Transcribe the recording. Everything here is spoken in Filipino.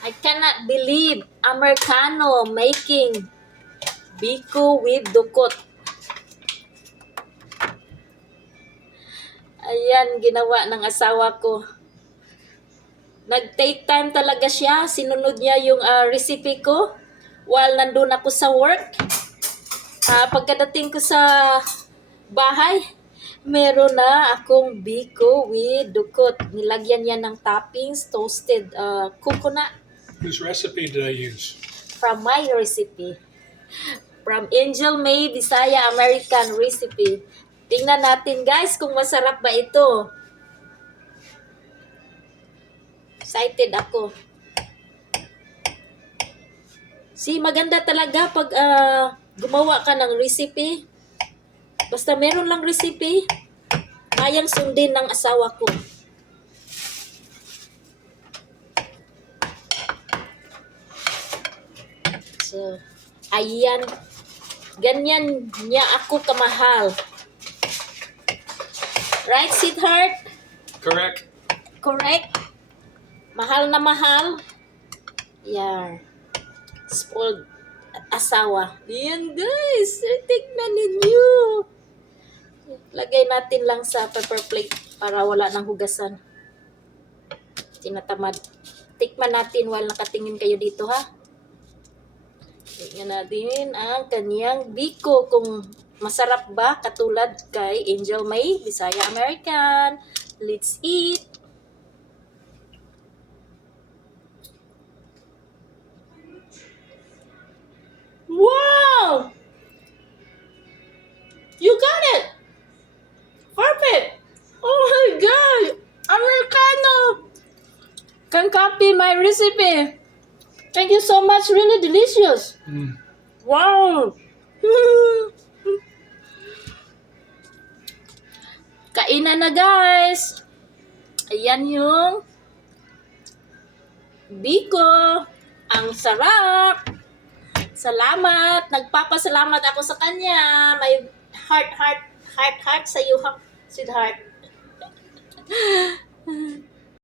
I cannot believe Americano making biko with dukot. Ayan, ginawa ng asawa ko. Nag-take time talaga siya. Sinunod niya yung recipe ko while nandun ako sa work. Pagkadating ko sa bahay, meron na akong biko with dukot. Nilagyan niya ng toppings, toasted coconut. Whose recipe did I use? From my recipe. From Angel May Bisaya American recipe. Tingnan natin guys kung masarap ba ito. Excited ako. Maganda talaga pag gumawa ka ng recipe. Basta meron lang recipe, kayang sundin ng asawa ko. So, ayan. Ganyan niya ako kamahal. Right, sweetheart? Correct. Correct? Mahal na mahal. Yan. Spoiled asawa. Yan guys. Tignan ninyo. Lagay natin lang sa paper plate para wala nang hugasan. Tinatamad. Tikman natin while nakatingin kayo dito ha. Tingnan natin ang kanyang biko kung masarap ba katulad kay Angel May Bisaya American. Let's eat. Wow! You got it! Perfect! Oh my God! Americano! Can copy my recipe. Thank you so much. Really delicious. Wow! Kainan na guys. Ayan yung biko. Ang sarap. Salamat. Nagpapasalamat ako sa kanya. May heart sa iyo, sweetheart.